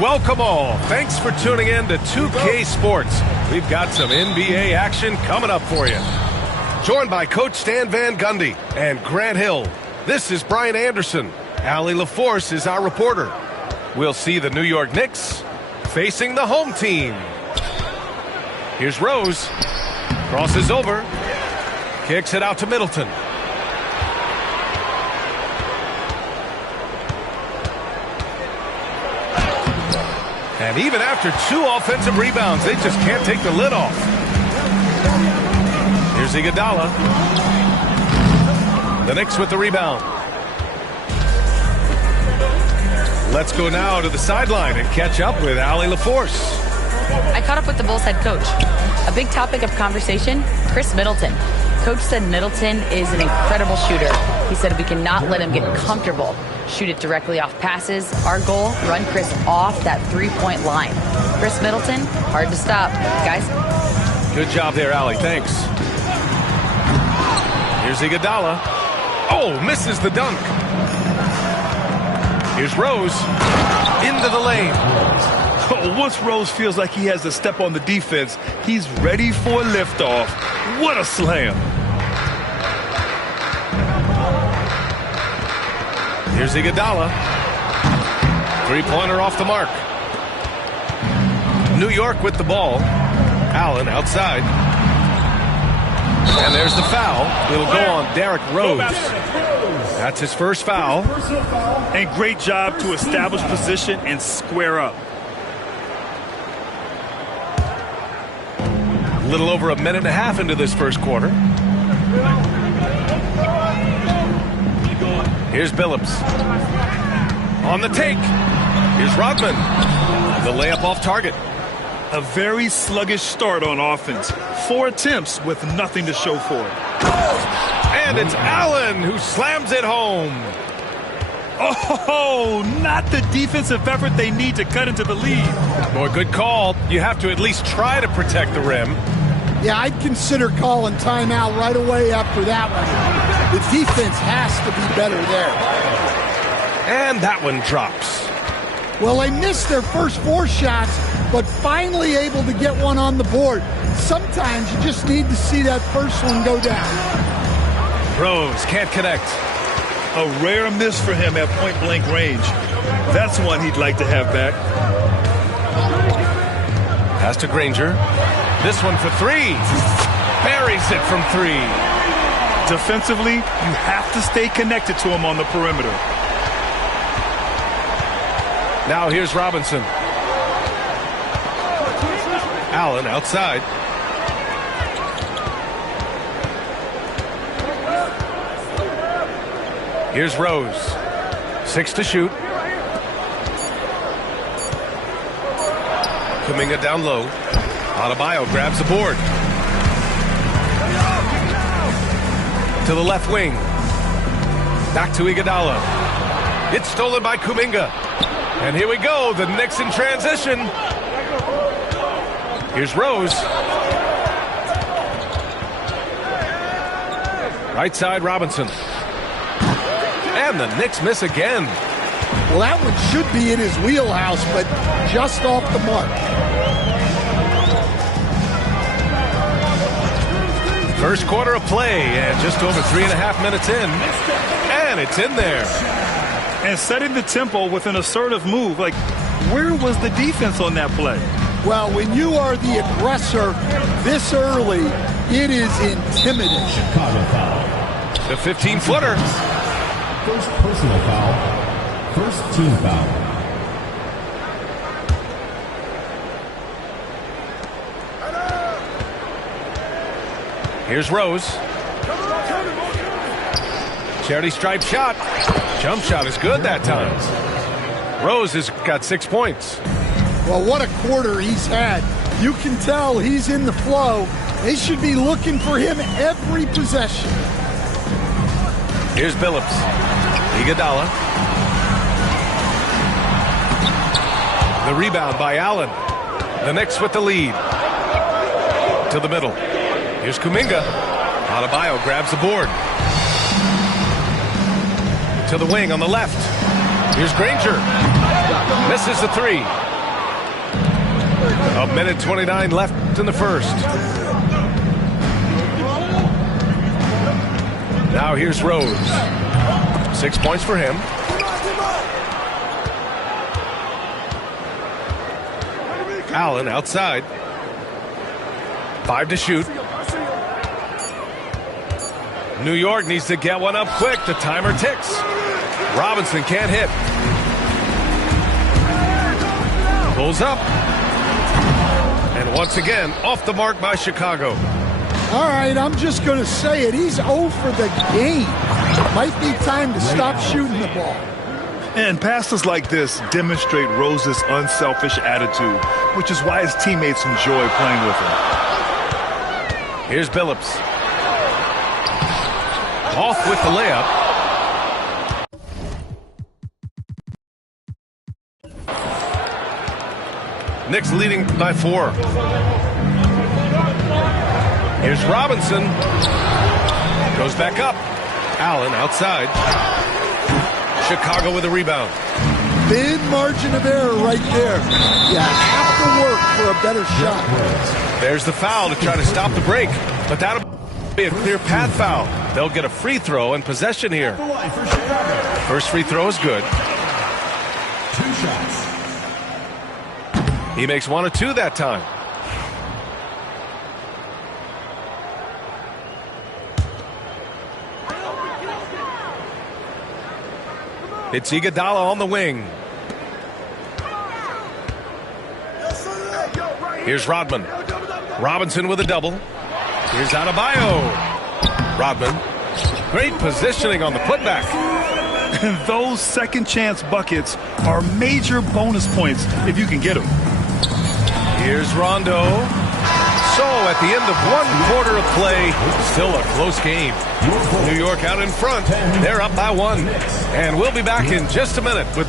Welcome all. Thanks for tuning in to 2K Sports. We've got some NBA action coming up for you. Joined by Coach Stan Van Gundy and Grant Hill. This is Brian Anderson. Allie LaForce is our reporter. We'll see the New York Knicks facing the home team. Here's Rose. Crosses over. Kicks it out to Middleton. And even after 2 offensive rebounds, they just can't take the lid off. Here's Iguodala. The Knicks with the rebound. Let's go now to the sideline and catch up with Allie LaForce. I caught up with the Bulls head coach. A big topic of conversation, Chris Middleton. Coach said Middleton is an incredible shooter. He said we cannot let him get comfortable. Shoot it directly off passes. Our goal, run Chris off that three-point line. Chris Middleton, hard to stop. Guys. Good job there, Allie. Thanks. Here's Iguodala. Oh, misses the dunk. Here's Rose. Into the lane. Once Rose feels like he has to step on the defense, he's ready for liftoff. What a slam. Here's Iguodala. Three-pointer off the mark. New York with the ball. Allen outside. And there's the foul. It'll go on Derrick Rose. That's his first foul. And great job to establish position and square up. A little over a minute and a half into this first quarter. Here's Billups. On the take. Here's Rodman. The layup off target. A very sluggish start on offense. 4 attempts with nothing to show for it. And it's Allen who slams it home. Oh, not the defensive effort they need to cut into the lead. Boy, good call. You have to at least try to protect the rim. Yeah, I'd consider calling timeout right away after that one. The defense has to be better there. And that one drops. Well, they missed their first 4 shots, but finally able to get one on the board. Sometimes you just need to see that first one go down. Rose can't connect. A rare miss for him at point-blank range. That's one he'd like to have back. Pass to Granger. This one for 3. Buries it from 3. Defensively, you have to stay connected to him on the perimeter. Now here's Robinson. Allen outside. Here's Rose. 6 to shoot. Kuminga down low. Adebayo grabs the board. To the left wing. Back to Iguodala. It's stolen by Kuminga. And here we go. The Knicks in transition. Here's Rose. Right side, Robinson. And the Knicks miss again. Well, that one should be in his wheelhouse, but just off the mark. First quarter of play, and just over 3.5 minutes in. And it's in there. And setting the tempo with an assertive move. Like, where was the defense on that play? Well, when you are the aggressor this early, it is intimidating. Chicago foul. The 15-footer. First personal foul. First team foul. Here's Rose. Charity stripe shot. Jump shot is good that time. Rose has got 6 points. Well, what a quarter he's had. You can tell he's in the flow. They should be looking for him every possession. Here's Billups. Iguodala. The rebound by Allen. The Knicks with the lead. To the middle. Here's Kuminga. Adebayo grabs the board. To the wing on the left. Here's Granger. Misses the 3. A minute 29 left in the first. Now here's Rose. 6 points for him. Allen outside. 5 to shoot. New York needs to get one up quick. The timer ticks. Robinson can't hit. Pulls up. And once again, off the mark by Chicago. All right, I'm just going to say it. He's 0 for the game. Might be time to stop shooting the ball. And passes like this demonstrate Rose's unselfish attitude, which is why his teammates enjoy playing with him. Here's Billups. Off with the layup. Knicks leading by 4. Here's Robinson. Goes back up. Allen outside. Chicago with a rebound. Thin margin of error right there. You have to work for a better shot. There's the foul to try to stop the break. But that'll be a clear path foul. They'll get a free throw and possession here. First free throw is good. 2 shots. He makes 1 of 2 that time. It's Iguodala on the wing. Here's Rodman. Robinson with a double. Here's Adebayo. Rodman. Great positioning on the putback. Those second chance buckets are major bonus points if you can get them. Here's Rondo. So at the end of 1 quarter of play, still a close game. New York out in front. They're up by 1. And we'll be back in just a minute with...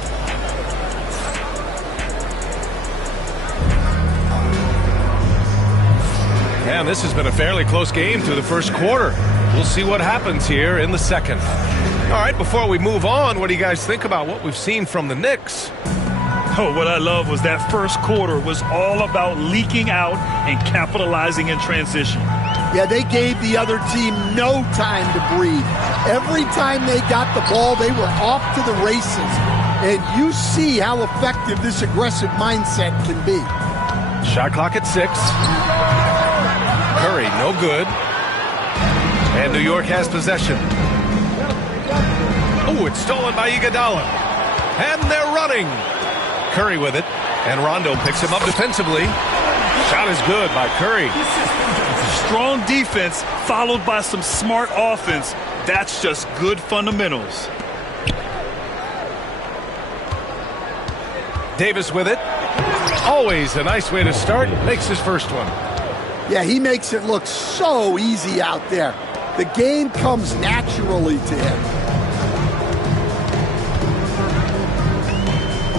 Man, this has been a fairly close game through the first quarter. We'll see what happens here in the second. All right, before we move on, what do you guys think about what we've seen from the Knicks? Oh, what I love was that first quarter was all about leaking out and capitalizing in transition. Yeah, they gave the other team no time to breathe. Every time they got the ball, they were off to the races. And you see how effective this aggressive mindset can be. Shot clock at 6. Curry, no good. And New York has possession. Oh, it's stolen by Iguodala. And they're running. Curry with it. And Rondo picks him up defensively. Shot is good by Curry. Strong defense followed by some smart offense. That's just good fundamentals. Davis with it. Always a nice way to start. Makes his first one. Yeah, he makes it look so easy out there. The game comes naturally to him.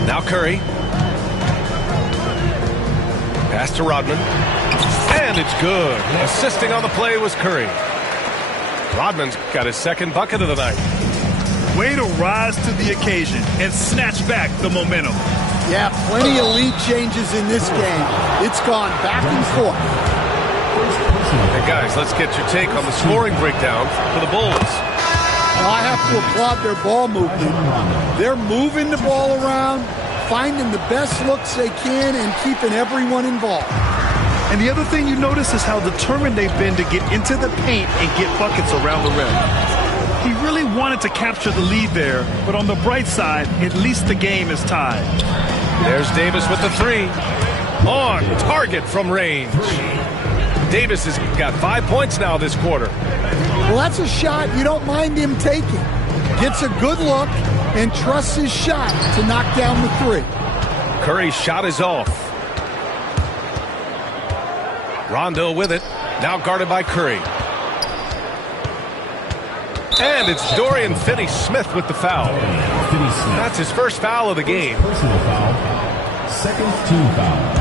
Now Curry. Pass to Rodman. And it's good. Assisting on the play was Curry. Rodman's got his second bucket of the night. Way to rise to the occasion and snatch back the momentum. Yeah, plenty of lead changes in this game. It's gone back and forth. Hey guys, let's get your take on the scoring breakdown for the Bulls. Well, I have to applaud their ball movement. They're moving the ball around, finding the best looks they can, and keeping everyone involved. And the other thing you notice is how determined they've been to get into the paint and get buckets around the rim. He really wanted to capture the lead there, but on the bright side, at least the game is tied. There's Davis with the 3. On target from range. Davis has got 5 points now this quarter. Well, that's a shot you don't mind him taking. Gets a good look and trusts his shot to knock down the 3. Curry's shot is off. Rondo with it. Now guarded by Curry. And it's Dorian Finney-Smith with the foul. That's his first foul of the game. Personal foul. Second team foul.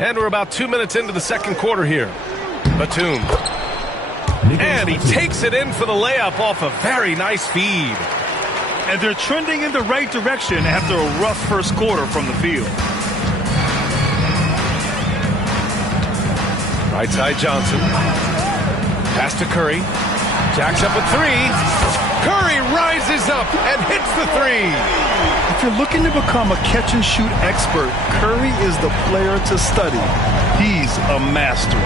And we're about 2 minutes into the second quarter here. Batum. And he takes it in for the layup off a very nice feed. And they're trending in the right direction after a rough first quarter from the field. Right side Johnson. Pass to Curry. Jacks up a three. Curry rises up and hits the three. If you're looking to become a catch-and-shoot expert, Curry is the player to study. He's a master.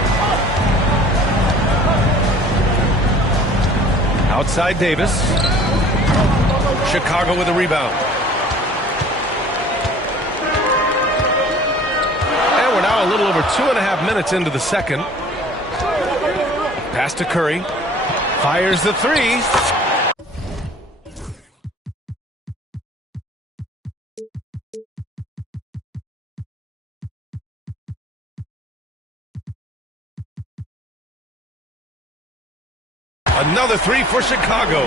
Outside Davis. Chicago with a rebound. And we're now a little over 2.5 minutes into the second. Pass to Curry. Fires the three. Another three for Chicago.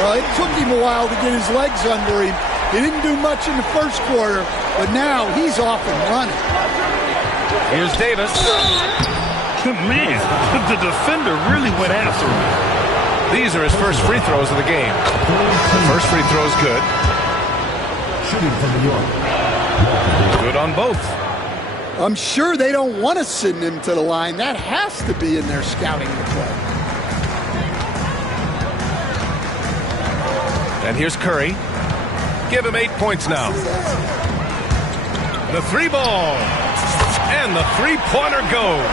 Well, it took him a while to get his legs under him. He didn't do much in the first quarter, but now he's off and running. Here's Davis. Man, the defender really went after him. These are his first free throws of the game. The first free throw is good. Shooting from New York. Good on both. I'm sure they don't want to send him to the line. That has to be in their scouting report. And here's Curry. Give him 8 points now. The three ball. And the three-pointer goes.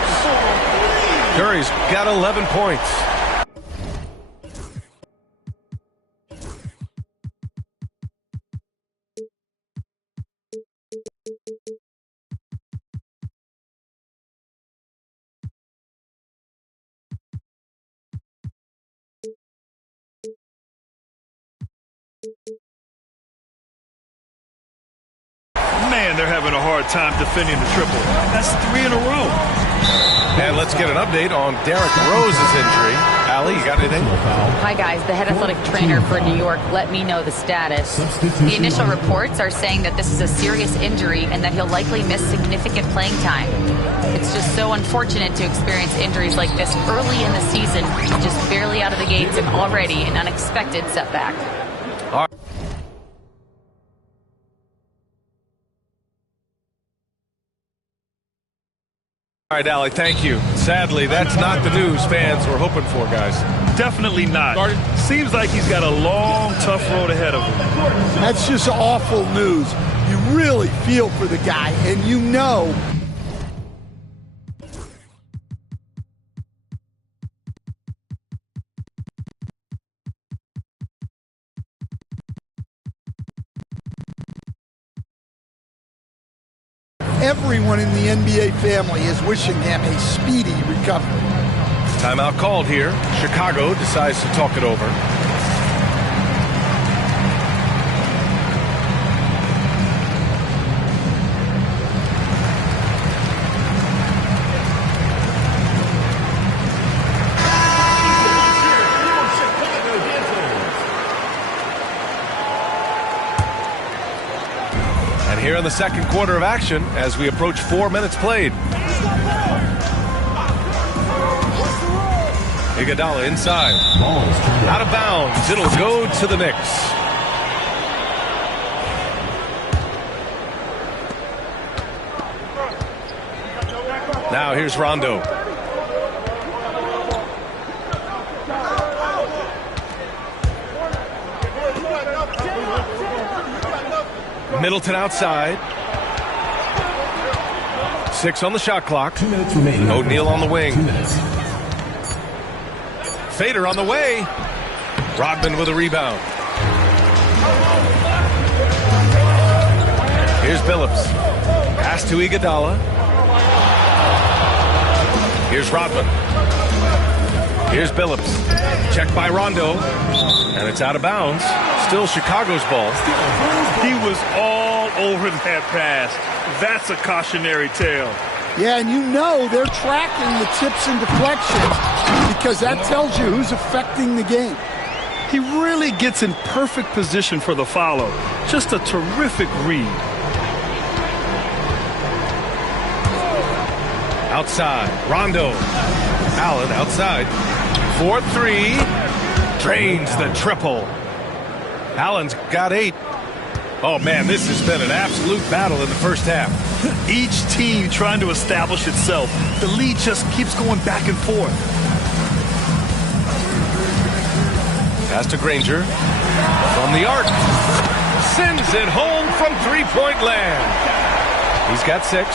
Curry's got 11 points. Man, they're having a hard time defending the triple. That's 3 in a row. And let's get an update on Derrick Rose's injury. Allie, you got anything? Hi, guys. The head athletic trainer for New York let me know the status. The initial reports are saying that this is a serious injury and that he'll likely miss significant playing time. It's just so unfortunate to experience injuries like this early in the season, just barely out of the gates and already an unexpected setback. All right. All right, Allie, thank you. Sadly, that's not the news fans were hoping for, guys. Definitely not. Seems like he's got a long, tough road ahead of him. That's just awful news. You really feel for the guy, and you know. Everyone in the NBA family is wishing him a speedy recovery. Timeout called here. Chicago decides to talk it over. Here in the second quarter of action as we approach 4 minutes played. Iguodala inside. Out of bounds. It'll go to the Knicks. Now here's Rondo. Middleton outside. 6 on the shot clock. 2 minutes remaining. O'Neal on the wing. 2 minutes. Fader on the way. Rodman with a rebound. Here's Billups. Pass to Iguodala. Here's Rodman. Here's Billups. Checked by Rondo. And it's out of bounds. Still Chicago's ball. He was all over that pass. That's a cautionary tale. Yeah, and you know they're tracking the tips and deflections because that tells you who's affecting the game. He really gets in perfect position for the follow. Just a terrific read. Outside. Rondo. Allen outside. 4-3. Drains the triple. Allen's got 8. Oh, man, this has been an absolute battle in the first half. Each team trying to establish itself. The lead just keeps going back and forth. Pass to Granger. From the arc. Sends it home from three-point land. He's got 6.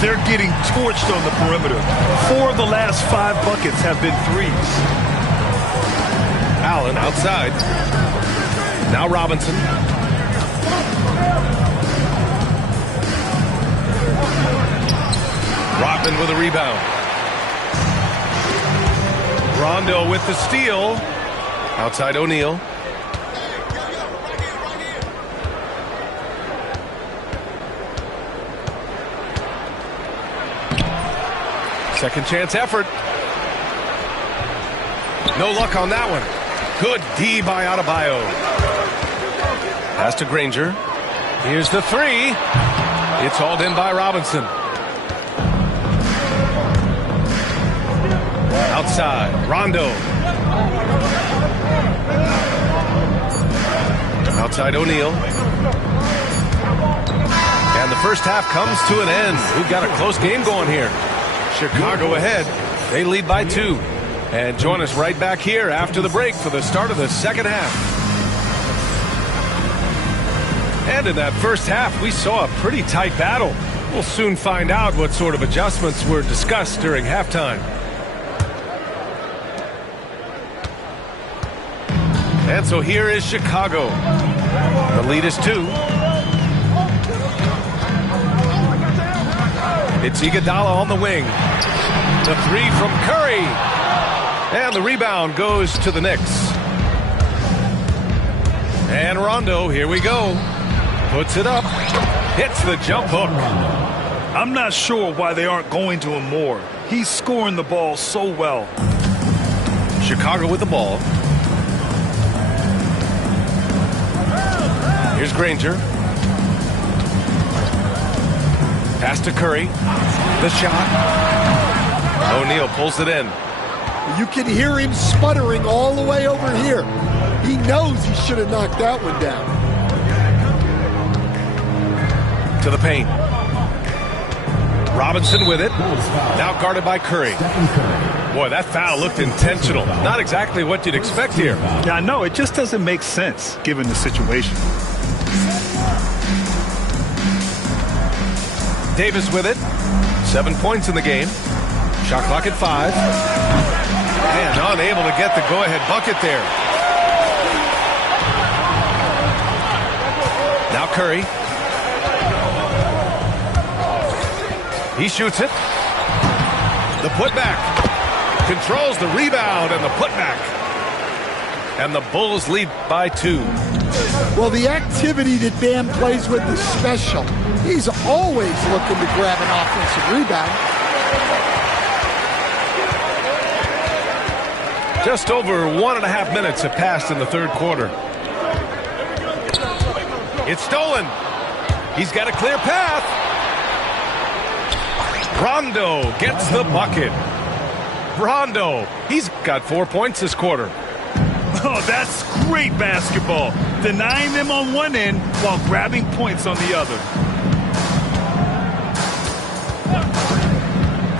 They're getting torched on the perimeter. 4 of the last 5 buckets have been threes. Allen outside. Now Robinson. Rodman with a rebound. Rondo with the steal. Outside O'Neal. Second chance effort. No luck on that one. Good D by Adebayo. Pass to Granger. Here's the 3. It's hauled in by Robinson. Outside, Rondo. Outside O'Neal. And the first half comes to an end. We've got a close game going here. Chicago ahead. They lead by 2. And join us right back here after the break for the start of the second half. And in that first half, we saw a pretty tight battle. We'll soon find out what sort of adjustments were discussed during halftime. And so here is Chicago. The lead is 2. It's Iguodala on the wing. The 3 from Curry. And the rebound goes to the Knicks. And Rondo, here we go. Puts it up. Hits the jump hook. I'm not sure why they aren't going to him more. He's scoring the ball so well. Chicago with the ball. Here's Granger. Pass to Curry. The shot. O'Neal pulls it in. You can hear him sputtering all the way over here. He knows he should have knocked that one down. To the paint. Robinson with it. Now guarded by Curry. Boy, that foul looked intentional. Not exactly what you'd expect here. Yeah, I know. It just doesn't make sense given the situation. Davis with it. 7 points in the game. Shot clock at 5. And unable to get the go-ahead bucket there. Now Curry. He shoots it. The putback. Controls the rebound and the putback. And the Bulls lead by 2. Well, the activity that Bam plays with is special. He's always looking to grab an offensive rebound. Just over 1.5 minutes have passed in the third quarter. It's stolen. He's got a clear path. Rondo gets the bucket. Rondo, he's got 4 points this quarter. Oh, that's great basketball. Denying them on one end while grabbing points on the other.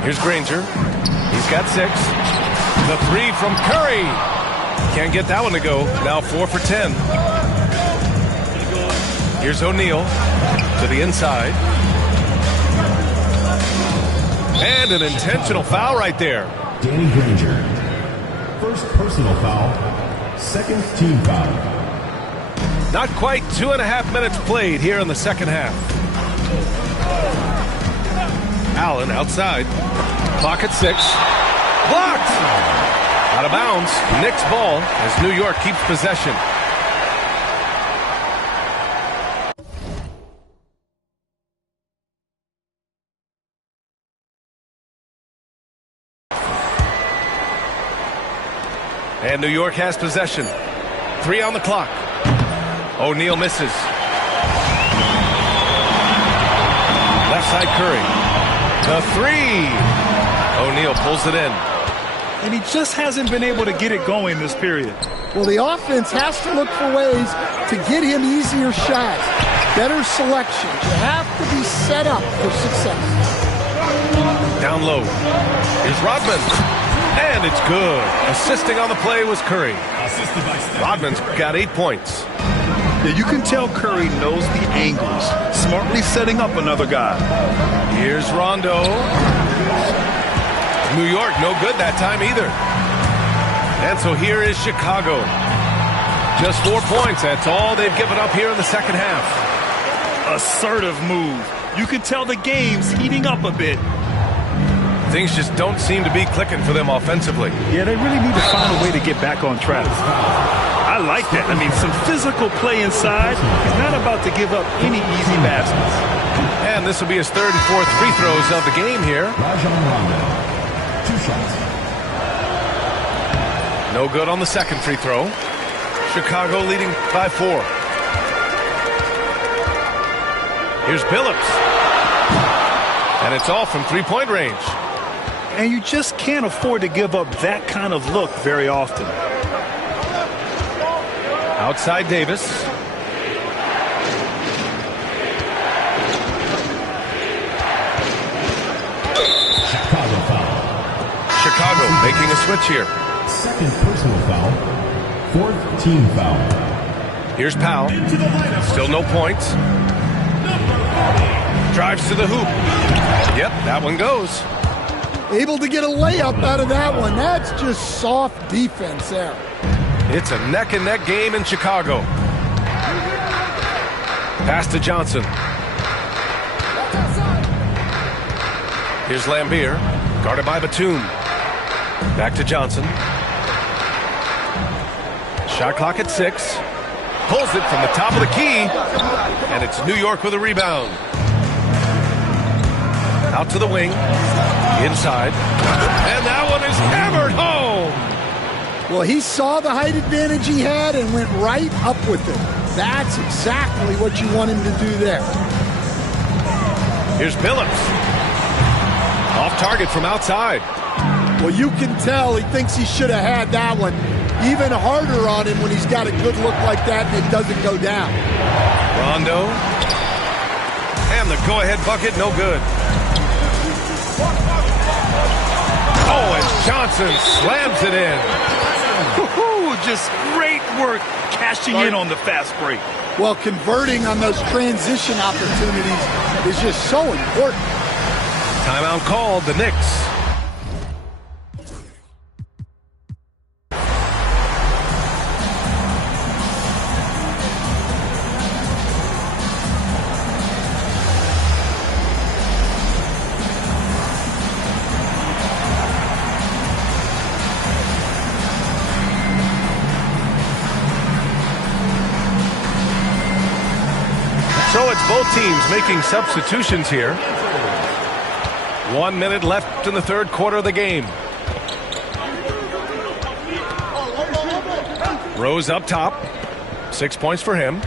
Here's Granger. He's got 6. The 3 from Curry. Can't get that one to go. Now 4 for 10. Here's O'Neal to the inside. And an intentional foul right there. Danny Granger. First personal foul. Second team foul. Not quite 2.5 minutes played here in the second half. Allen outside. Clock at 6. Blocked! Out of bounds. Knicks ball as New York keeps possession. And New York has possession. 3 on the clock. O'Neal misses. Left side Curry. The 3. O'Neal pulls it in. And he just hasn't been able to get it going this period. Well, the offense has to look for ways to get him easier shots, better selections. You have to be set up for success. Down low. Here's Rodman. And it's good. Assisting on the play was Curry. Rodman's got 8 points. Yeah, you can tell Curry knows the angles, smartly setting up another guy. Here's Rondo. New York, no good that time either. And so here is Chicago. Just 4 points. That's all they've given up here in the second half. Assertive move. You can tell the game's heating up a bit. Things just don't seem to be clicking for them offensively. Yeah, they really need to find a way to get back on track. I like that. I mean, some physical play inside. He's not about to give up any easy baskets. And this will be his third and fourth free throws of the game here. Rajon Rondo. 2 shots. No good on the second free throw. Chicago leading by 4. Here's Billups. And it's all from three-point range. And you just can't afford to give up that kind of look very often. Outside Davis. Chicago foul. Chicago making a switch here. Second personal foul. 4th team foul. Here's Powell. Still no points. Drives to the hoop. Yep, that one goes. Able to get a layup out of that one. That's just soft defense there. It's a neck-and-neck game in Chicago. Pass to Johnson. Here's Lambeer, guarded by Batum. Back to Johnson. Shot clock at 6. Pulls it from the top of the key. And it's New York with a rebound. Out to the wing. Inside. And that one is hammered home. Well, he saw the height advantage he had and went right up with it. That's exactly what you want him to do there. Here's Billups. Off target from outside. Well, you can tell he thinks he should have had that one. Even harder on him when he's got a good look like that and it doesn't go down. Rondo. And the go-ahead bucket, no good. Oh, and Johnson slams it in. Just great work cashing in on the fast break. Well, converting on those transition opportunities is just so important. Timeout called, the Knicks. So it's both teams making substitutions here. 1 minute left in the third quarter of the game. Rose up top. 6 points for him.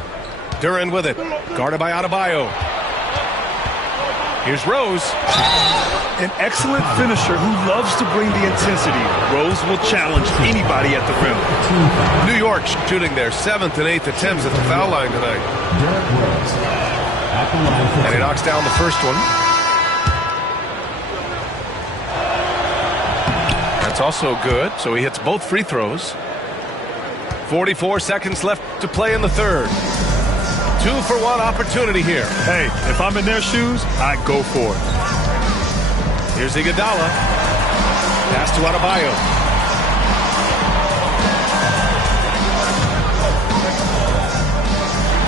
Duran with it. Guarded by Adebayo. Here's Rose. An excellent finisher who loves to bring the intensity. Rose will challenge anybody at the rim. New York shooting their 7th and 8th attempts at the foul line tonight. And he knocks down the first one. That's also good, so he hits both free throws. 44 seconds left to play in the third. 2-for-1 opportunity here. Hey, if I'm in their shoes, I go for it. Here's Iguodala. Pass to Adebayo.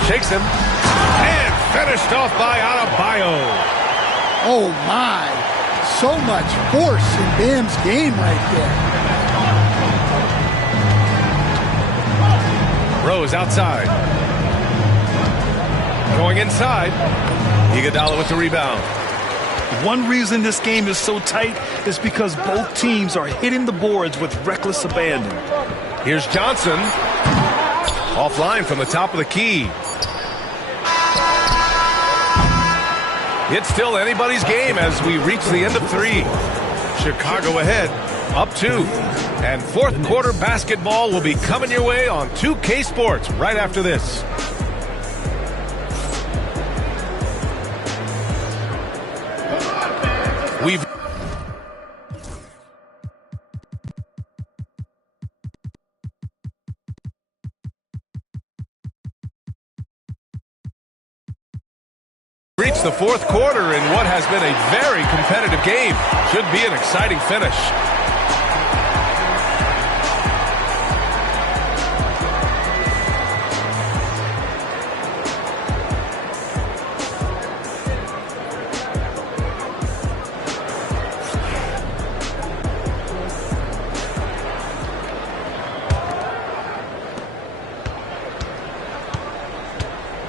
Shakes him. And finished off by Adebayo. Oh, my. So much force in Bam's game right there. Rose outside. Going inside. Iguodala with the rebound. One reason this game is so tight is because both teams are hitting the boards with reckless abandon. Here's Johnson. Offline from the top of the key. It's still anybody's game as we reach the end of 3. Chicago ahead, up 2. And fourth quarter basketball will be coming your way on 2K Sports right after this. reached the fourth quarter in what has been a very competitive game. Should be an exciting finish.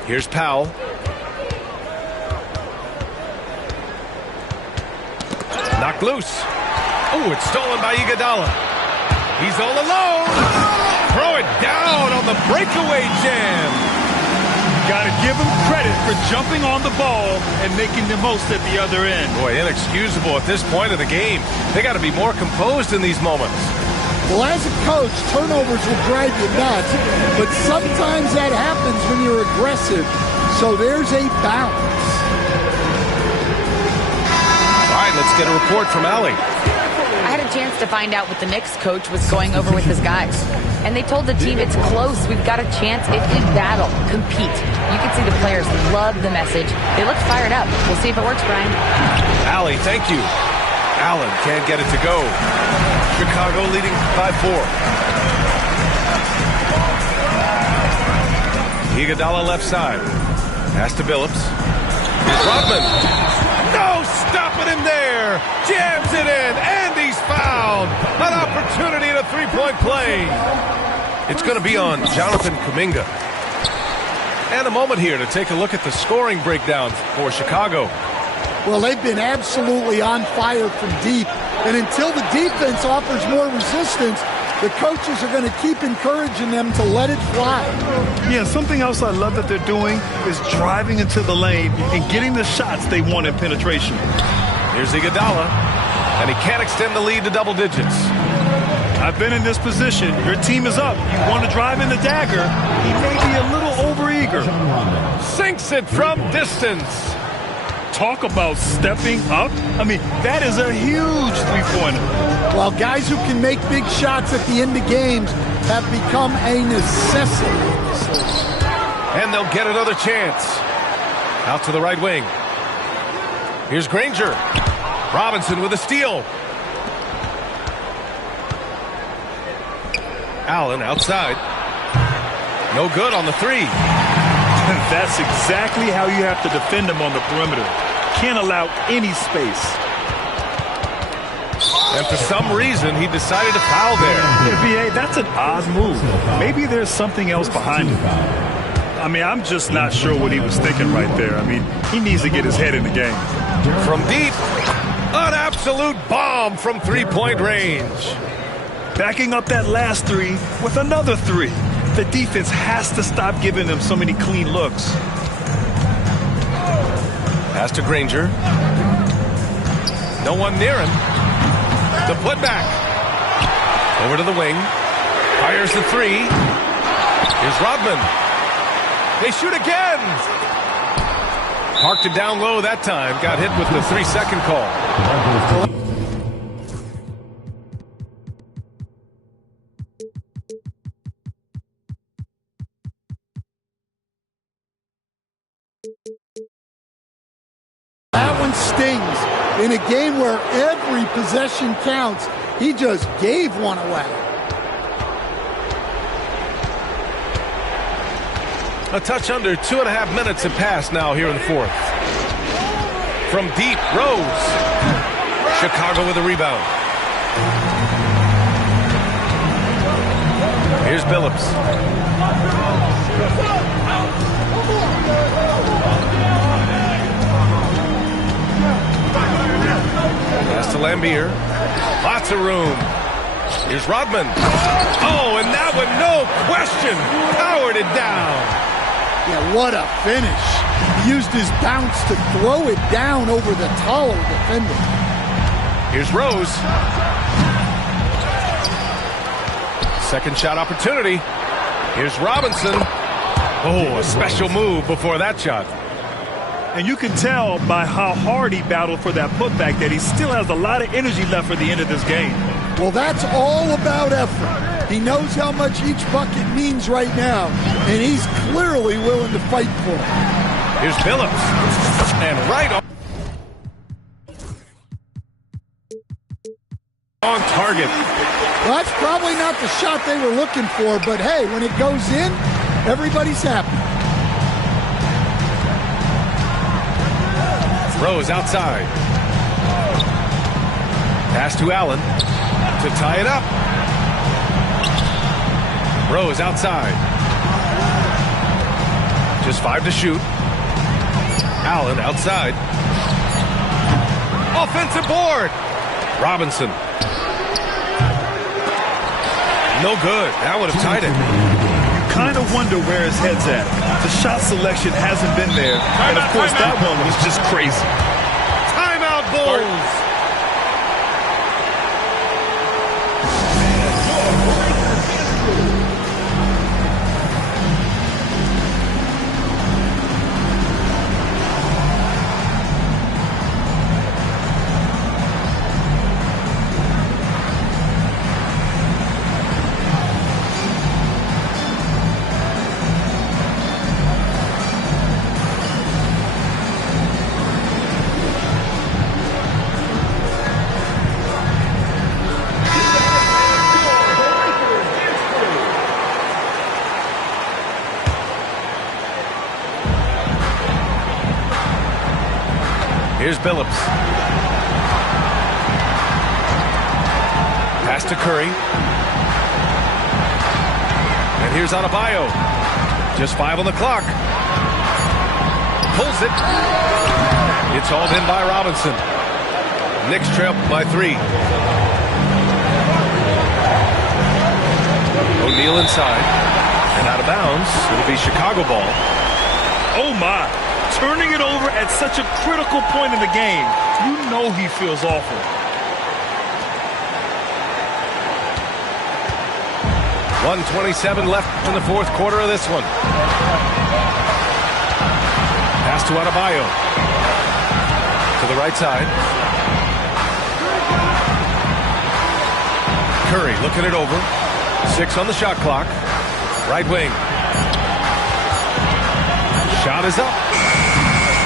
Here's Powell. Knocked loose. Oh, it's stolen by Iguodala. He's all alone. Throw it down on the breakaway jam. Got to give him credit for jumping on the ball and making the most at the other end. Boy, inexcusable at this point of the game. They got to be more composed in these moments. Well, as a coach, turnovers will drive you nuts, but sometimes that happens when you're aggressive. So there's a balance. All right, let's get a report from Allie. I had a chance to find out what the Knicks coach was going over with his guys. And they told the team, it's close. We've got a chance if we battle, compete. You can see the players love the message. They look fired up. We'll see if it works, Brian. Allie, thank you. Allen can't get it to go. Chicago leading by 4. Iguodala left side. Pass to Billups. Rodman. No stopping him there. Jams it in, and he's fouled. An opportunity at a three-point play. It's going to be on Jonathan Kuminga. And a moment here to take a look at the scoring breakdown for Chicago. Well, they've been absolutely on fire from deep. And until the defense offers more resistance, the coaches are going to keep encouraging them to let it fly. Yeah, something else I love that they're doing is driving into the lane and getting the shots they want in penetration. Here's Iguodala, and he can't extend the lead to double digits. I've been in this position. Your team is up. You want to drive in the dagger. He may be a little overeager. Sinks it from distance. Talk about stepping up. I mean, that is a huge three-pointer. Well, guys who can make big shots at the end of games have become a necessity. And they'll get another chance. Out to the right wing. Here's Granger. Robinson with a steal. Allen outside. No good on the three. That's exactly how you have to defend him on the perimeter. Can't allow any space. And for some reason, he decided to foul there. SBA, that's an odd move. Maybe there's something else behind it. I mean, I'm just not sure what he was thinking right there. I mean, he needs to get his head in the game. From deep, an absolute bomb from three-point range. Backing up that last three with another three. The defense has to stop giving them so many clean looks. Pass to Granger. No one near him. The putback. Over to the wing. Fires the three. Here's Rodman. They shoot again. Parked it down low that time. Got hit with the 3-second call. That one stings. In a game where every possession counts, he just gave one away. A touch under 2.5 minutes have passed now here in the fourth. From deep, Rose. Chicago with a rebound. Here's Billups. Pass to Lambier. Lots of room. Here's Rodman. Oh, and that one, no question, powered it down. Yeah, what a finish. He used his bounce to throw it down over the taller defender. Here's Rose. Second shot opportunity. Here's Robinson. Oh, a special move before that shot. And you can tell by how hard he battled for that putback that he still has a lot of energy left for the end of this game. Well, that's all about effort. He knows how much each bucket means right now, and he's clearly willing to fight for it. Here's Phillips. And right on target. Well, that's probably not the shot they were looking for, but hey, when it goes in, everybody's happy. Rose outside. Pass to Allen to tie it up. Rose outside. Just 5 to shoot. Allen outside. Offensive board. Robinson. No good. That would have tied it. You kind of wonder where his head's at. The shot selection hasn't been there. And, of course, that one was just crazy. Timeout, Bulls. Here's Phillips. Pass to Curry. And here's Adebayo. Just 5 on the clock. Pulls it. It's hauled in by Robinson. Knicks trail by 3. O'Neal inside. And out of bounds. It'll be Chicago ball. Oh, my. Turning it over at such a critical point in the game. You know he feels awful. .127 left in the fourth quarter of this one. Pass to Adebayo. To the right side. Curry looking it over. 6 on the shot clock. Right wing. Shot is up.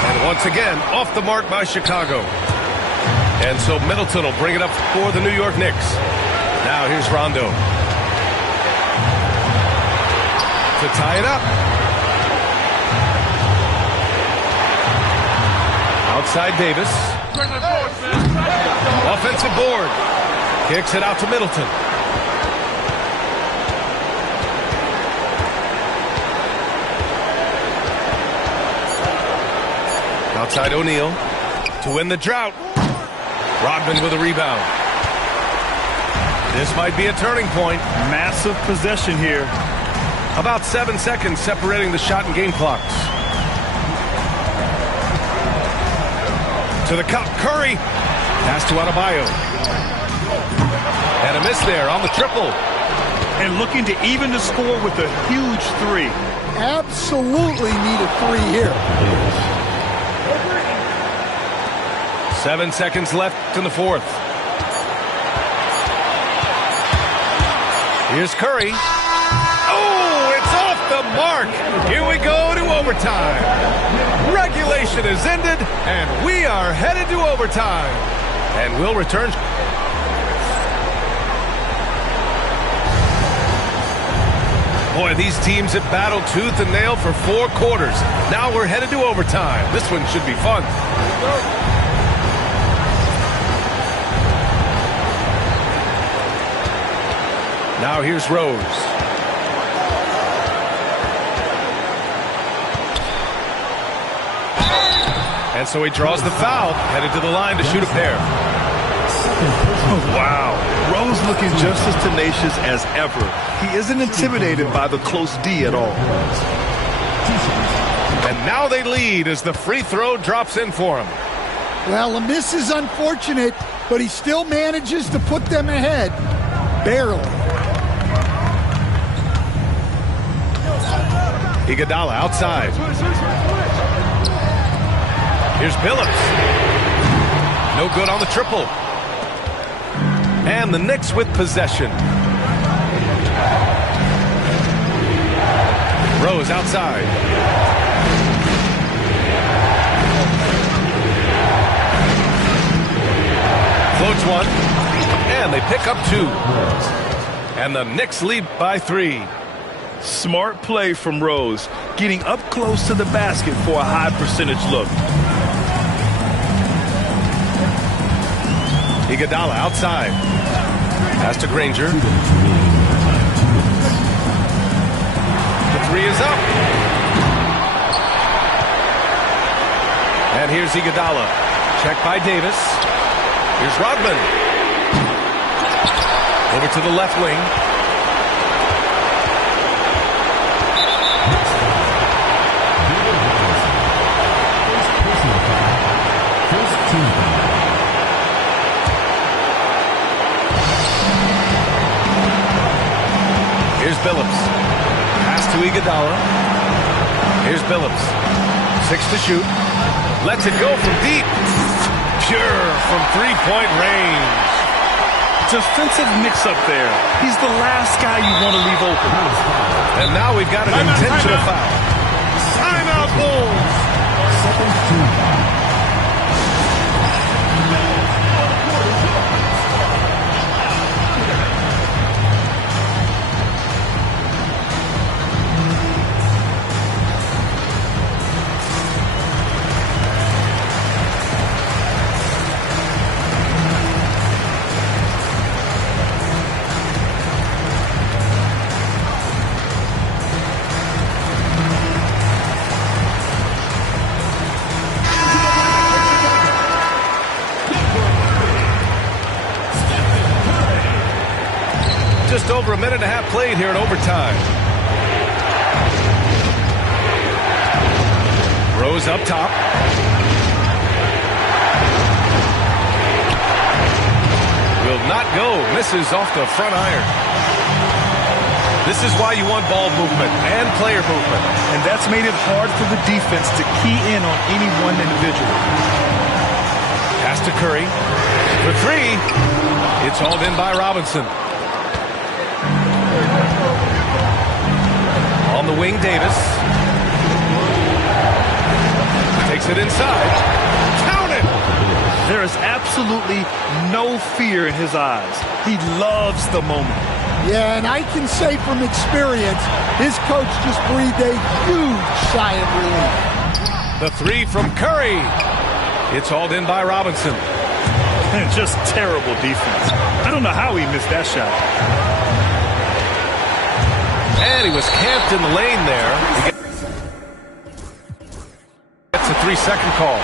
And once again, off the mark by Chicago. And so Middleton will bring it up for the New York Knicks. Now here's Rondo. To tie it up. Outside Davis. Offensive board. Kicks it out to Middleton. Outside O'Neal to win the drought. Rodman with a rebound. This might be a turning point. Massive possession here. About 7 seconds separating the shot and game clocks. To the cup, Curry. Pass to Adebayo. And a miss there on the triple. And looking to even the score with a huge 3. Absolutely need a 3 here. 7 seconds left in the fourth. Here's Curry. Oh, it's off the mark. Here we go to overtime. Regulation is ended, and we are headed to overtime. And we'll return. Boy, these teams have battled tooth and nail for 4 quarters. Now we're headed to overtime. This one should be fun. Now here's Rose. And so he draws the foul, headed to the line to shoot a pair. Wow. Rose looking just as tenacious as ever. He isn't intimidated by the close D at all. And now they lead as the free throw drops in for him. Well, the miss is unfortunate, but he still manages to put them ahead. Barely. Iguodala outside. Here's Phillips. No good on the triple. And the Knicks with possession. Rose outside. Unloads one. And they pick up 2. And the Knicks lead by 3. Smart play from Rose, getting up close to the basket for a high percentage look. Iguodala outside. Pass to Granger. The 3 is up. And here's Iguodala. Check by Davis. Here's Rodman. Over to the left wing. Here's Billups. Pass to Iguodala. Here's Billups. 6 to shoot. Lets it go from deep. Pure from three-point range. Defensive mix-up there. He's the last guy you want to leave open. And now we've got an intentional foul. Timeout Bulls. Second team foul. Just over a minute and a half played here in overtime. Rose up top. Will not go. Misses off the front iron. This is why you want ball movement and player movement. And that's made it hard for the defense to key in on any one individual. Pass to Curry. For 3. It's hauled in by Robinson. On the wing, Davis. Takes it inside. Count it! There is absolutely no fear in his eyes. He loves the moment. Yeah, and I can say from experience, his coach just breathed a huge sigh of relief. The 3 from Curry. It's hauled in by Robinson. And just terrible defense. I don't know how he missed that shot. And he was camped in the lane there. He gets a 3-second call.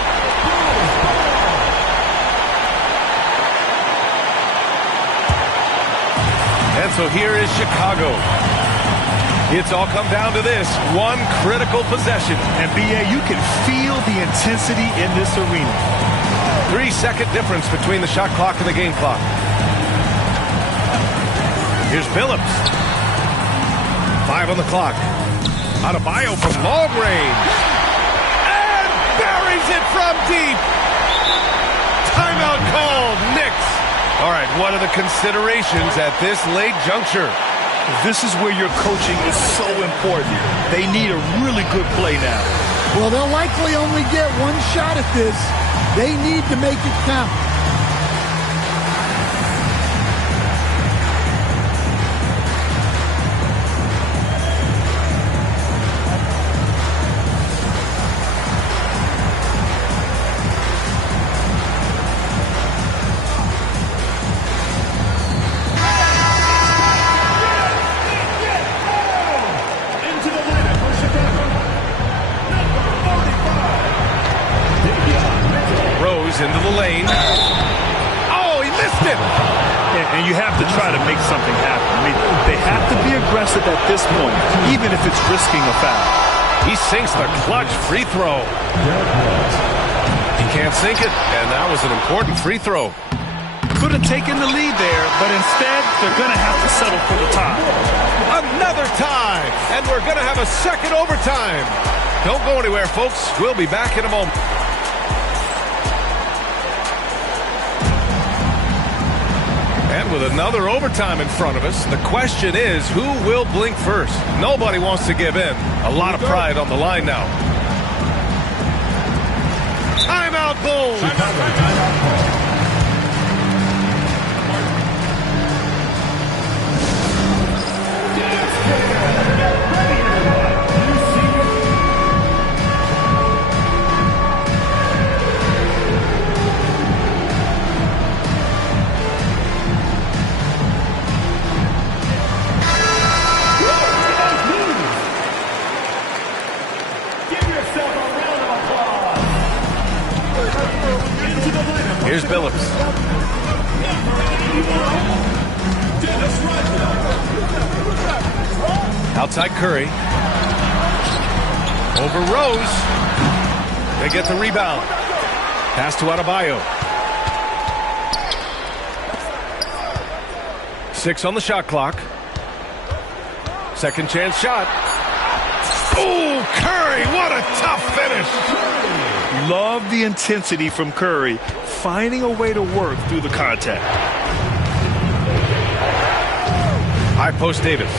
And so here is Chicago. It's all come down to this one critical possession. And BA, you can feel the intensity in this arena. 3-second difference between the shot clock and the game clock. Here's Billups. 5 on the clock. Adebayo from long range. And buries it from deep. Timeout called. Knicks. All right, what are the considerations at this late juncture? This is where your coaching is so important. They need a really good play now. Well, they'll likely only get one shot at this. They need to make it count. Into the lane. Oh, he missed it. And you have to try to make something happen. I mean, they have to be aggressive at this point, even if it's risking a foul. He sinks the clutch free throw. He can't sink it, and that was an important free throw. Could have taken the lead there, but instead, they're going to have to settle for the tie. Another tie, and we're going to have a second overtime. Don't go anywhere, folks. We'll be back in a moment. And with another overtime in front of us, the question is, who will blink first? Nobody wants to give in. A lot of pride on the line now. Timeout, Bulls. Here's Billups. Outside Curry. Over Rose. They get the rebound. Pass to Adebayo. 6 on the shot clock. Second chance shot. Oh, Curry, what a tough finish. Love the intensity from Curry, finding a way to work through the contact. High post Davis.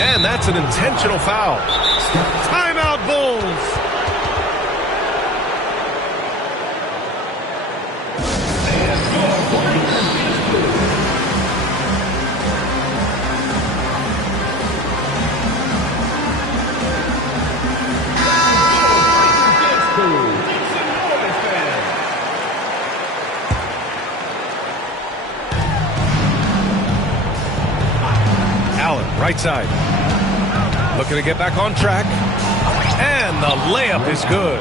And that's an intentional foul. Timeout Bulls. Right side. Looking to get back on track. And the layup is good.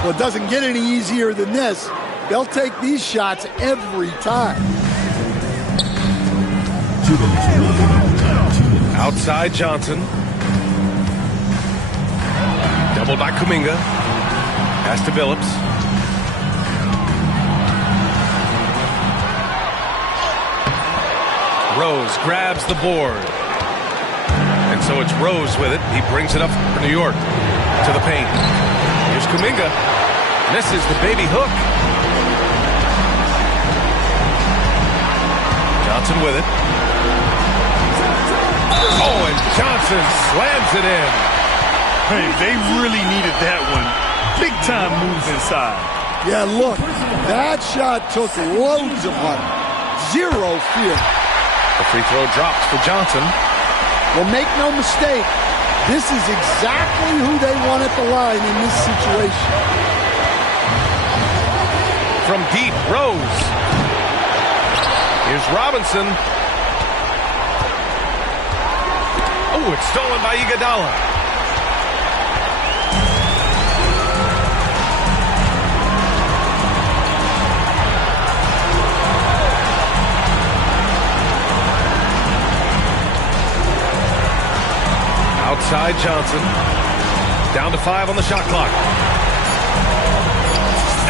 Well, it doesn't get any easier than this. They'll take these shots every time. Outside Johnson. Doubled by Kuminga. Pass to Billups. Rose grabs the board. And so it's Rose with it. He brings it up for New York to the paint. Here's Kuminga. Misses the baby hook. Johnson with it. Oh, and Johnson slams it in. Hey, they really needed that one. Big time moves inside. Yeah, look, that shot took loads of heart. Zero fear. The free throw drops for Johnson. Well, make no mistake, this is exactly who they want at the line in this situation. From deep, Rose. Here's Robinson. Oh, it's stolen by Iguodala. Outside Johnson. Down to 5 on the shot clock.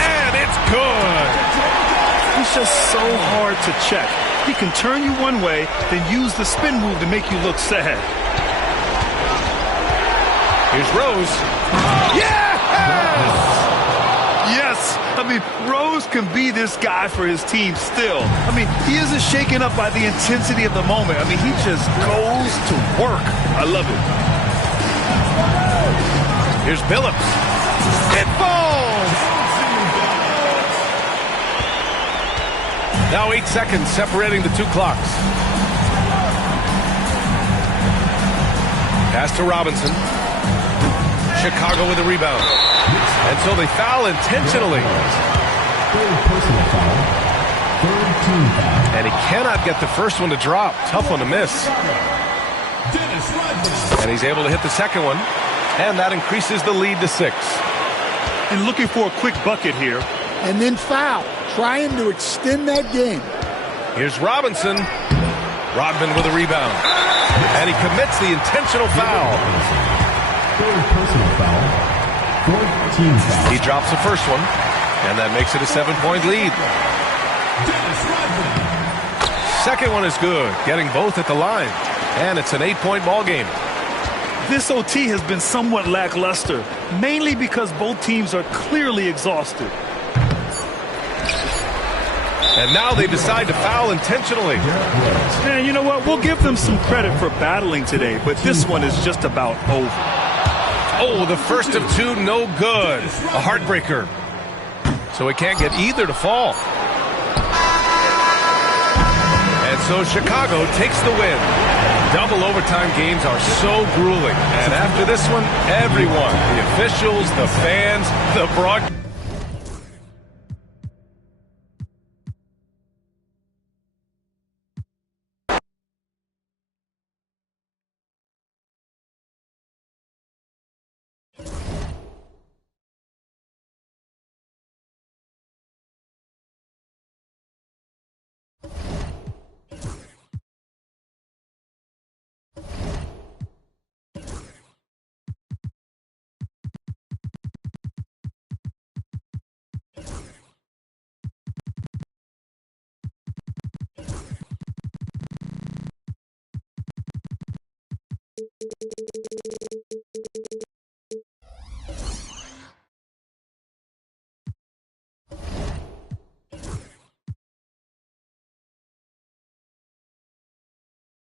And it's good. He's just so hard to check. He can turn you one way, then use the spin move to make you look sad. Here's Rose. Yes! Yes! I mean, Rose can be this guy for his team still. I mean, he isn't shaken up by the intensity of the moment. I mean, he just goes to work. I love it. Here's Billups. It falls! Now 8 seconds separating the 2 clocks. Pass to Robinson. Chicago with a rebound. And so they foul intentionally. And he cannot get the first one to drop. Tough one to miss. And he's able to hit the second one. And that increases the lead to 6. And looking for a quick bucket here. And then foul, trying to extend that game. Here's Robinson. Rodman with a rebound. And he commits the intentional foul. He drops the first one. And that makes it a 7-point lead. Second one is good, getting both at the line. And it's an 8-point ball game. This OT has been somewhat lackluster, mainly because both teams are clearly exhausted. And now they decide to foul intentionally. Man, you know what? We'll give them some credit for battling today, but this one is just about over. Oh, the first of 2, no good. A heartbreaker. So he can't get either to fall. And So Chicago takes the win. Double overtime games are so grueling. And after this one, everyone, the officials, the fans, the broadcast.